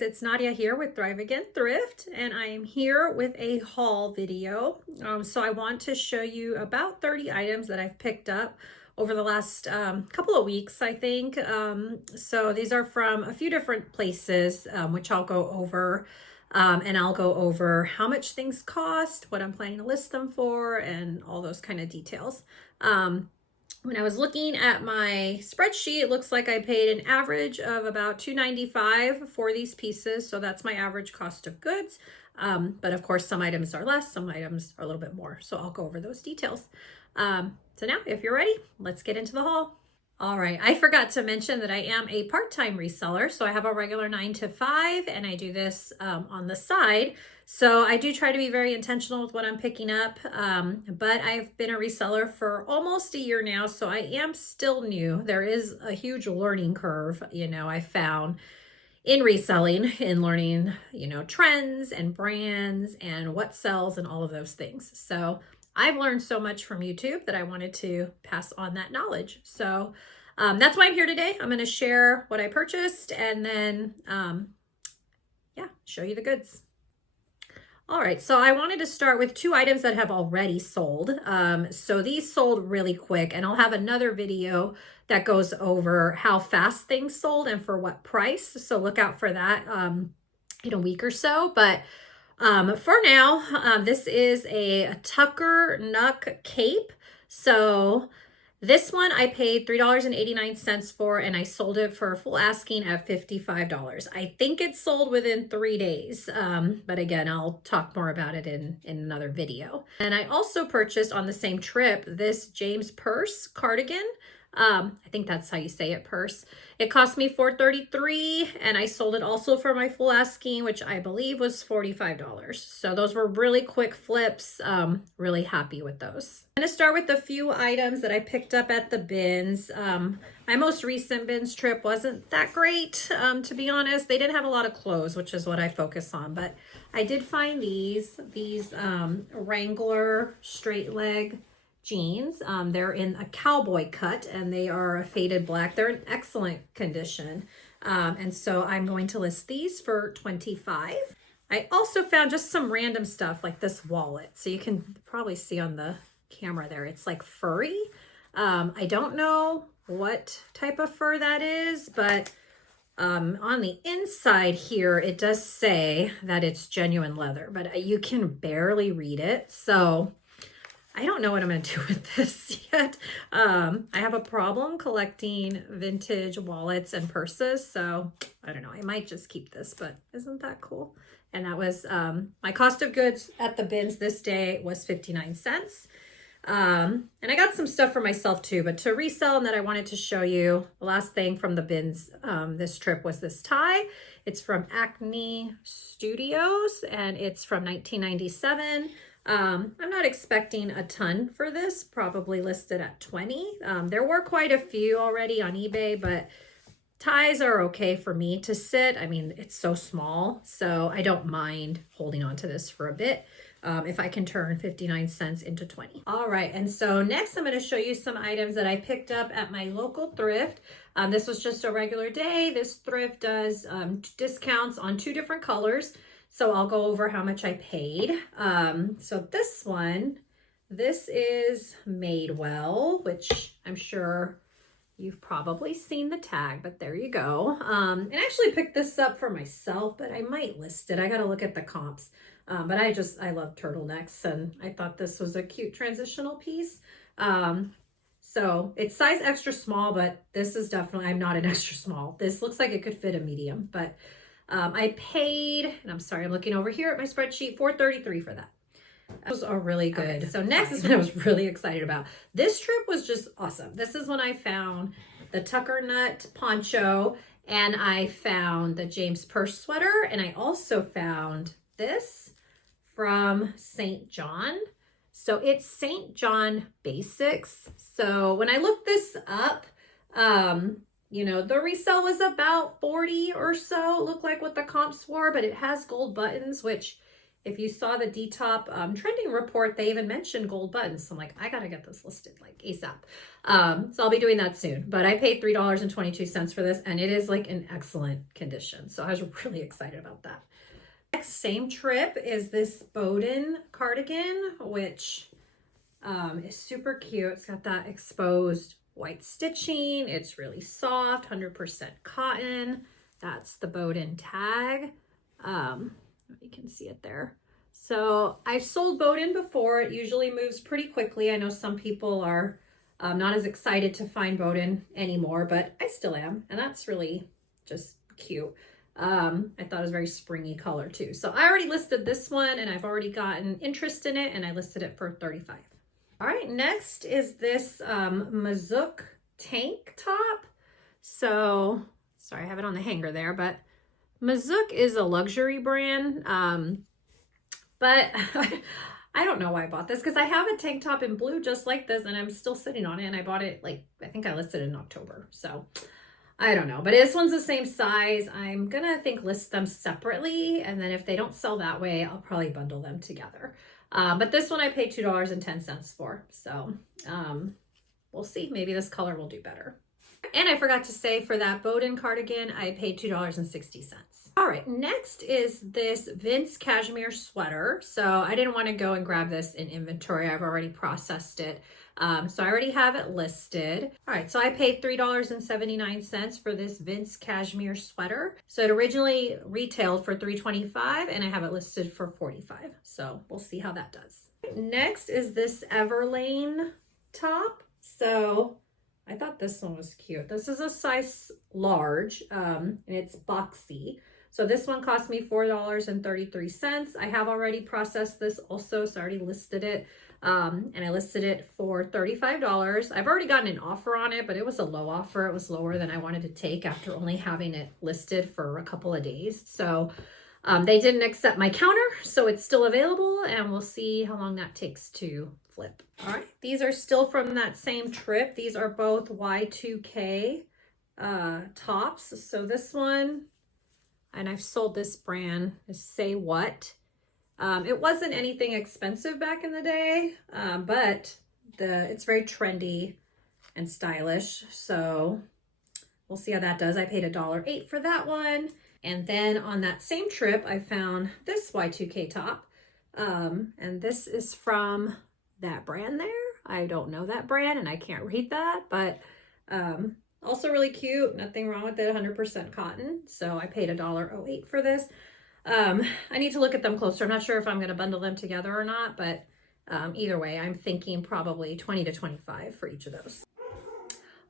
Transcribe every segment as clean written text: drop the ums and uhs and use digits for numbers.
It's Nadia here with Thrive Again Thrift, and I am here with a haul video. So I want to show you about 30 items that I've picked up over the last couple of weeks, I think. So these are from a few different places, which I'll go over. And I'll go over how much things cost, what I'm planning to list them for, and all those kind of details. When I was looking at my spreadsheet, it looks like I paid an average of about $2.95 for these pieces. So that's my average cost of goods. But of course, some items are less, some items are a little bit more. So I'll go over those details. So now, if you're ready, let's get into the haul. All right, I forgot to mention that I am a part-time reseller. So I have a regular 9 to 5 and I do this on the side. So I do try to be very intentional with what I'm picking up, but I've been a reseller for almost a year now, so I am still new. There is a huge learning curve, I found in reselling, in learning, trends and brands and what sells and all of those things. So I've learned so much from YouTube that I wanted to pass on that knowledge. So that's why I'm here today. I'm going to share what I purchased and then, show you the goods. All right, so I wanted to start with 2 items that have already sold. So these sold really quick, and I'll have another video that goes over how fast things sold and for what price. So look out for that in a week or so. But for now, this is a Tucker Nuck cape. So this one I paid $3.89 for, and I sold it for full asking at $55. I think it sold within 3 days, but again, I'll talk more about it in another video. And I also purchased on the same trip this James purse cardigan. I think that's how you say it, purse. It cost me $4.33, and I sold it also for my full asking, which I believe was $45. So those were really quick flips. Really happy with those. I'm going to start with a few items that I picked up at the bins. My most recent bins trip wasn't that great, to be honest. They didn't have a lot of clothes, which is what I focus on, but I did find these Wrangler straight leg jeans. They're in a cowboy cut and they are a faded black. They're in excellent condition. And so I'm going to list these for $25. I also found just some random stuff like this wallet. So you can probably see on the camera there, it's like furry. I don't know what type of fur that is, but on the inside here, it does say that it's genuine leather, but you can barely read it. So I don't know what I'm going to do with this yet. I have a problem collecting vintage wallets and purses, so I don't know. I might just keep this, but isn't that cool? And that was my cost of goods at the bins this day was 59 cents. And I got some stuff for myself too, but to resell, and that I wanted to show you, the last thing from the bins this trip was this tie. It's from Acne Studios, and it's from 1997. I'm not expecting a ton for this, probably listed at 20. There were quite a few already on eBay, but ties are okay for me to sit. I mean, it's so small, so I don't mind holding on to this for a bit if I can turn 59 cents into 20. All right, and so next I'm going to show you some items that I picked up at my local thrift. This was just a regular day. This thrift does discounts on 2 different colors. So I'll go over how much I paid. So this is Madewell, which I'm sure you've probably seen the tag, but there you go. And I actually picked this up for myself, but I might list it. I got to look at the comps. But I love turtlenecks, and I thought this was a cute transitional piece. So it's size extra small, but this is definitely, I'm not an extra small. This looks like it could fit a medium, but I paid, and I'm sorry, I'm looking over here at my spreadsheet, $4.33 for that. That was a really good. Okay, so next is what I was really excited about. This trip was just awesome. This is when I found the Tucker Nut poncho, and I found the James purse sweater, and I also found this from St. John. So it's St. John Basics. So when I looked this up, the resale was about 40 or so, looked like what the comps were, but it has gold buttons, which if you saw the D-Top trending report, they even mentioned gold buttons. So I'm like, I gotta get this listed like ASAP. So I'll be doing that soon. But I paid $3.22 for this, and it is like in excellent condition. So I was really excited about that. Next, same trip, is this Bowden cardigan, which is super cute. It's got that exposed white stitching. It's really soft, 100% cotton. That's the Bowden tag. You can see it there. So I've sold Bowden before. It usually moves pretty quickly. I know some people are not as excited to find Bowden anymore, but I still am. And that's really just cute. I thought it was a very springy color too. So I already listed this one, and I've already gotten interest in it, and I listed it for $35. All right, next is this Mazook tank top. So, sorry, I have it on the hanger there, but Mazook is a luxury brand, but I don't know why I bought this, because I have a tank top in blue just like this, and I'm still sitting on it, and I bought it, like, I think I listed it in October, so I don't know. But this one's the same size. I'm gonna, I think, list them separately, and then if they don't sell that way, I'll probably bundle them together. But this one I paid $2.10 for, so we'll see. Maybe this color will do better. And I forgot to say, for that Bowden cardigan, I paid $2.60. All right, next is this Vince cashmere sweater. So I didn't want to go and grab this in inventory. I've already processed it. So I already have it listed. All right, so I paid $3.79 for this Vince cashmere sweater. So it originally retailed for $3.25, and I have it listed for $45. So we'll see how that does. Next is this Everlane top. So I thought this one was cute. This is a size large, and it's boxy. So this one cost me $4.33. I have already processed this also, so I already listed it. And I listed it for $35. I've already gotten an offer on it, but it was a low offer. It was lower than I wanted to take after only having it listed for a couple of days. So they didn't accept my counter, so it's still available, and we'll see how long that takes to flip. All right, these are still from that same trip. These are both Y2K tops. So this one, and I've sold this brand, is Say What. It wasn't anything expensive back in the day, but it's very trendy and stylish. So we'll see how that does. I paid $1.08 for that one. And then on that same trip, I found this Y2K top. And this is from that brand there. I don't know that brand, and I can't read that, but also really cute. Nothing wrong with it, 100% cotton. So I paid $1.08 for this. I need to look at them closer. I'm not sure if I'm going to bundle them together or not, but either way, I'm thinking probably 20 to 25 for each of those.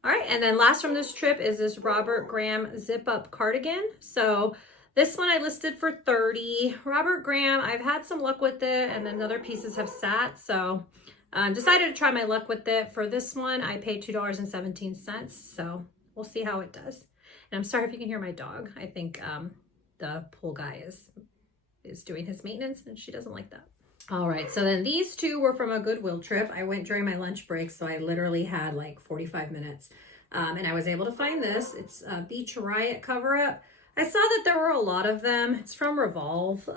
All right, and then last from this trip is this Robert Graham zip up cardigan. So this one I listed for $30. Robert Graham, I've had some luck with it, and then other pieces have sat. So decided to try my luck with it. For this one, I paid $2.17. So we'll see how it does. And I'm sorry if you can hear my dog. I think the pool guy is doing his maintenance, and she doesn't like that. All right, so then these two were from a Goodwill trip. I went during my lunch break, so I literally had like 45 minutes. And I was able to find this. It's a Beach Riot cover-up. I saw that there were a lot of them. It's from Revolve.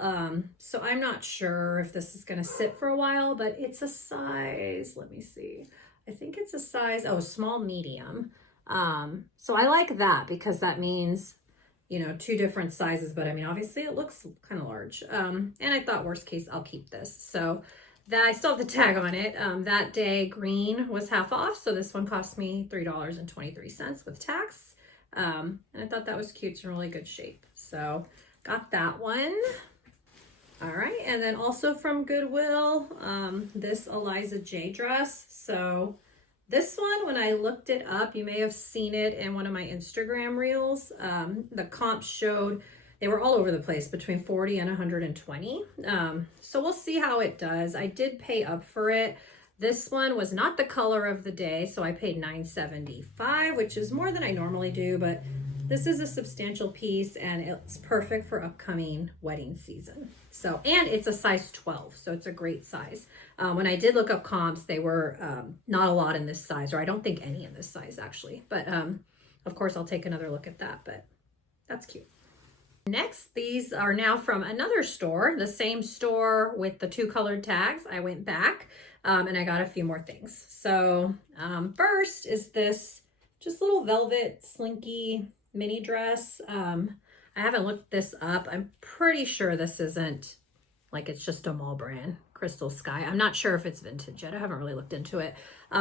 So I'm not sure if this is gonna sit for a while, but it's a size, let me see. I think it's a size, small medium. So I like that because that means, you know, two different sizes, but I mean, obviously it looks kind of large. And I thought worst case, I'll keep this. So that I still have the tag on it. That day green was half off. So this one cost me $3.23 with tax. And I thought that was cute. It's in really good shape. So got that one. All right. And then also from Goodwill, this Eliza J dress. So this one, when I looked it up, you may have seen it in one of my Instagram reels. The comps showed they were all over the place, between 40 and 120. So we'll see how it does. I did pay up for it. This one was not the color of the day, so I paid $9.75, which is more than I normally do, but this is a substantial piece, and it's perfect for upcoming wedding season. So, and it's a size 12, so it's a great size. When I did look up comps, they were not a lot in this size, or I don't think any in this size actually. But of course, I'll take another look at that, but that's cute. Next, these are now from another store, the same store with the 2 colored tags. I went back and I got a few more things. So first is this just little velvet slinky mini dress. I haven't looked this up. I'm pretty sure this isn't like, it's just a mall brand, Crystal Sky. I'm not sure if it's vintage yet. I haven't really looked into it.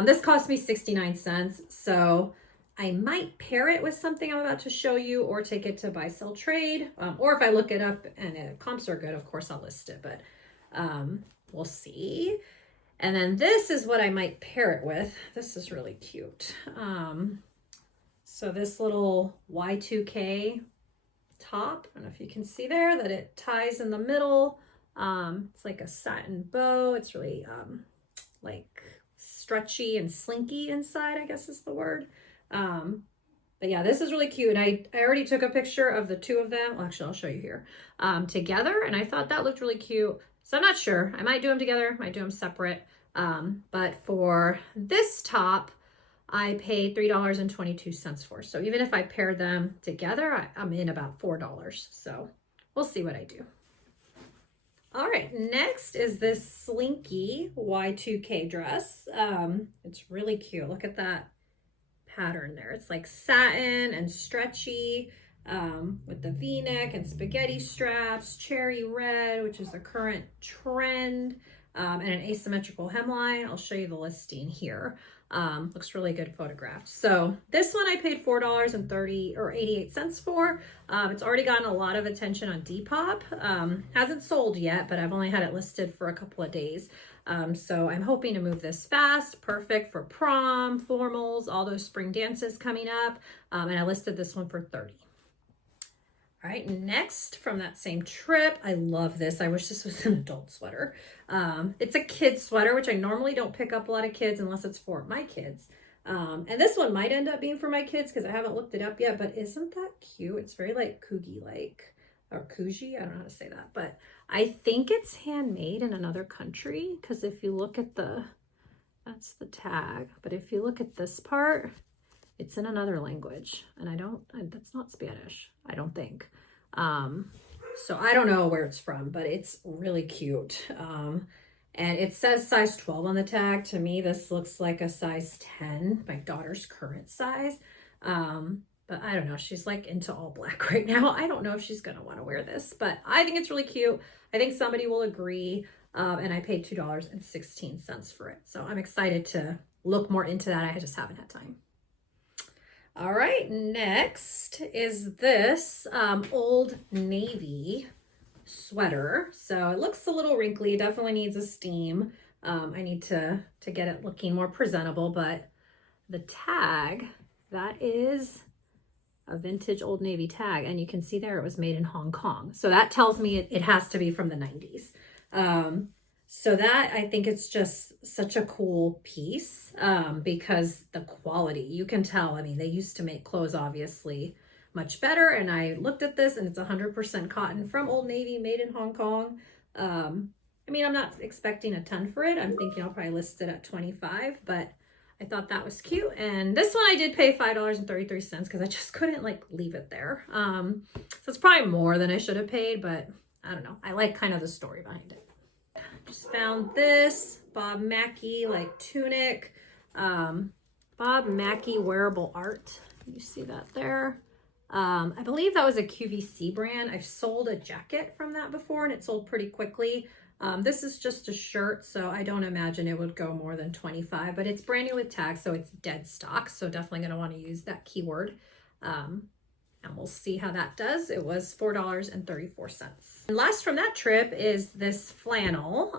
This cost me 69 cents. So I might pair it with something I'm about to show you, or take it to buy, sell, trade. Or if I look it up and comps are good, of course I'll list it, but we'll see. And then this is what I might pair it with. This is really cute. So this little Y2K top, I don't know if you can see there that it ties in the middle. It's like a satin bow. It's really like stretchy and slinky inside, I guess is the word. But yeah, this is really cute. And I already took a picture of the 2 of them. Well, actually, I'll show you here, together. And I thought that looked really cute. So I'm not sure. I might do them together, might do them separate. But for this top, I paid $3.22 for. So even if I pair them together, I'm in about $4. So we'll see what I do. All right, next is this slinky Y2K dress. It's really cute. Look at that pattern there. It's like satin and stretchy with the V-neck and spaghetti straps, cherry red, which is the current trend, and an asymmetrical hemline. I'll show you the listing here. Looks really good photographed. So this one I paid $4.88 for. It's already gotten a lot of attention on Depop. Hasn't sold yet, but I've only had it listed for a couple of days. So I'm hoping to move this fast. Perfect for prom, formals, all those spring dances coming up. And I listed this one for $30. All right, next from that same trip, I love this. I wish this was an adult sweater. It's a kid sweater, which I normally don't pick up a lot of kids unless it's for my kids. And this one might end up being for my kids because I haven't looked it up yet, but isn't that cute? It's very like Coogie-like, or Coogie, I don't know how to say that, but I think it's handmade in another country, because if you look at that's the tag, but if you look at this part, it's in another language, and that's not Spanish, I don't think. So I don't know where it's from, but it's really cute. And it says size 12 on the tag. To me, this looks like a size 10, my daughter's current size. But I don't know, she's like into all black right now. I don't know if she's gonna wanna wear this, but I think it's really cute. I think somebody will agree. And I paid $2.16 for it. So I'm excited to look more into that. I just haven't had time. All right, next is this Old Navy sweater. So it looks a little wrinkly, definitely needs a steam. I need to get it looking more presentable, but the tag, that is a vintage Old Navy tag, and you can see there it was made in Hong Kong. So that tells me it has to be from the 90s. So that, I think it's just such a cool piece because the quality, you can tell, I mean, they used to make clothes obviously much better. And I looked at this and it's 100% cotton from Old Navy, made in Hong Kong. I mean, I'm not expecting a ton for it. I'm thinking I'll probably list it at 25, but I thought that was cute. And this one I did pay $5.33 because I just couldn't like leave it there. So it's probably more than I should have paid, but I don't know. I like kind of the story behind it. Just found this Bob Mackie like tunic, Bob Mackie wearable art. You see that there? I believe that was a QVC brand. I've sold a jacket from that before and it sold pretty quickly. This is just a shirt, so I don't imagine it would go more than 25, but it's brand new with tags, so it's dead stock. So definitely going to want to use that keyword. And we'll see how that does. It was $4.34. And last from that trip is this flannel.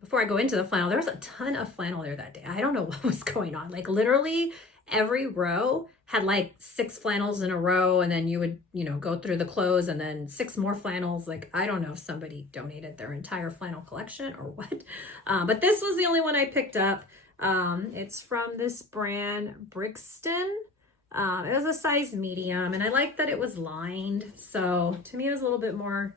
Before I go into the flannel, there was a ton of flannel there that day. I don't know what was going on. Like literally every row had like 6 flannels in a row, and then you would, you know, go through the clothes and then 6 more flannels. Like, I don't know if somebody donated their entire flannel collection or what. But this was the only one I picked up. It's from this brand, Brixton. It was a size medium, and I liked that it was lined. So to me, it was a little bit more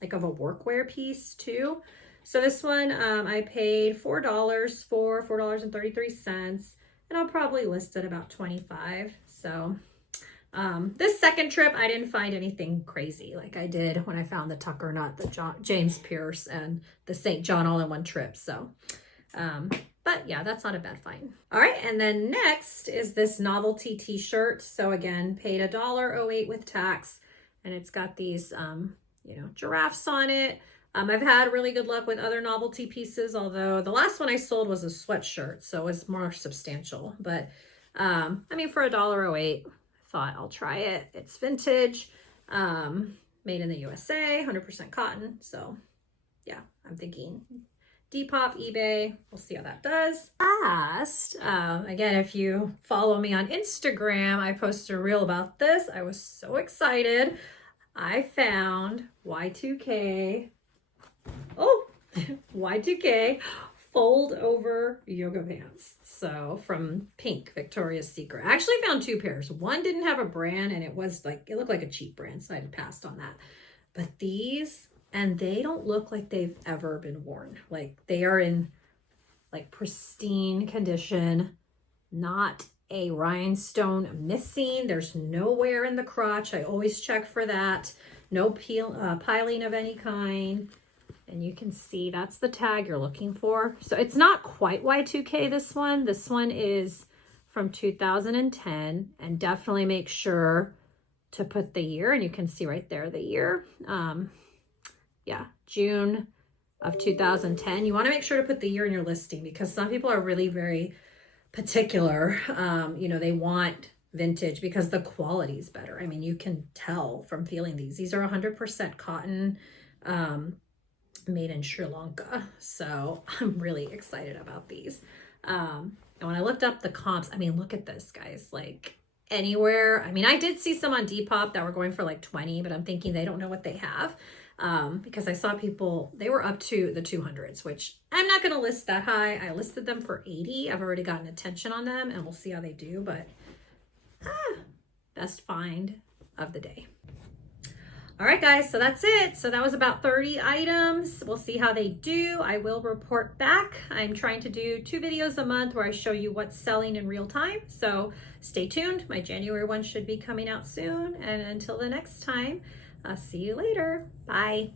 like of a workwear piece too. So this one I paid $4 for, $4.33, and I'll probably list it about 25. So This second trip, I didn't find anything crazy like I did when I found the Tucker Nut, the James Pierce, and the St. John all-in-one trip. So, but yeah, that's not a bad find. All right, and then next is this novelty t-shirt. So again, paid $1.08 with tax, and it's got these, you know, giraffes on it. I've had really good luck with other novelty pieces, although the last one I sold was a sweatshirt, so it's more substantial. But I mean, for $1.08, I thought I'll try it. It's vintage, made in the USA, 100% cotton. So yeah, I'm thinking Depop, eBay. We'll see how that does. Last, again, if you follow me on Instagram, I posted a reel about this. I was so excited. I found Y2K. Oh, Y2K fold over yoga pants. So from Pink, Victoria's Secret. I actually found two pairs. One didn't have a brand and it was like, it looked like a cheap brand, so I had passed on that. But these, and they don't look like they've ever been worn. Like they are in like pristine condition, not a rhinestone missing. There's no wear in the crotch. I always check for that. No piling of any kind. And you can see that's the tag you're looking for. So it's not quite Y2K, this one. This one is from 2010, and definitely make sure to put the year, and you can see right there the year. Yeah, June of 2010. You want to make sure to put the year in your listing because some people are really very particular. You know, they want vintage because the quality is better. I mean, you can tell from feeling these. These are 100% cotton, made in Sri Lanka. So I'm really excited about these. And when I looked up the comps, I mean, look at this, guys, like anywhere. I mean, I did see some on Depop that were going for like 20, but I'm thinking they don't know what they have. Because I saw people, they were up to the 200s, which I'm not going to list that high. I listed them for 80. I've already gotten attention on them and we'll see how they do, but best find of the day. All right, guys, so that's it. So that was about 30 items. We'll see how they do. I will report back. I'm trying to do 2 videos a month where I show you what's selling in real time. So stay tuned. My January one should be coming out soon. And until the next time, I'll see you later. Bye.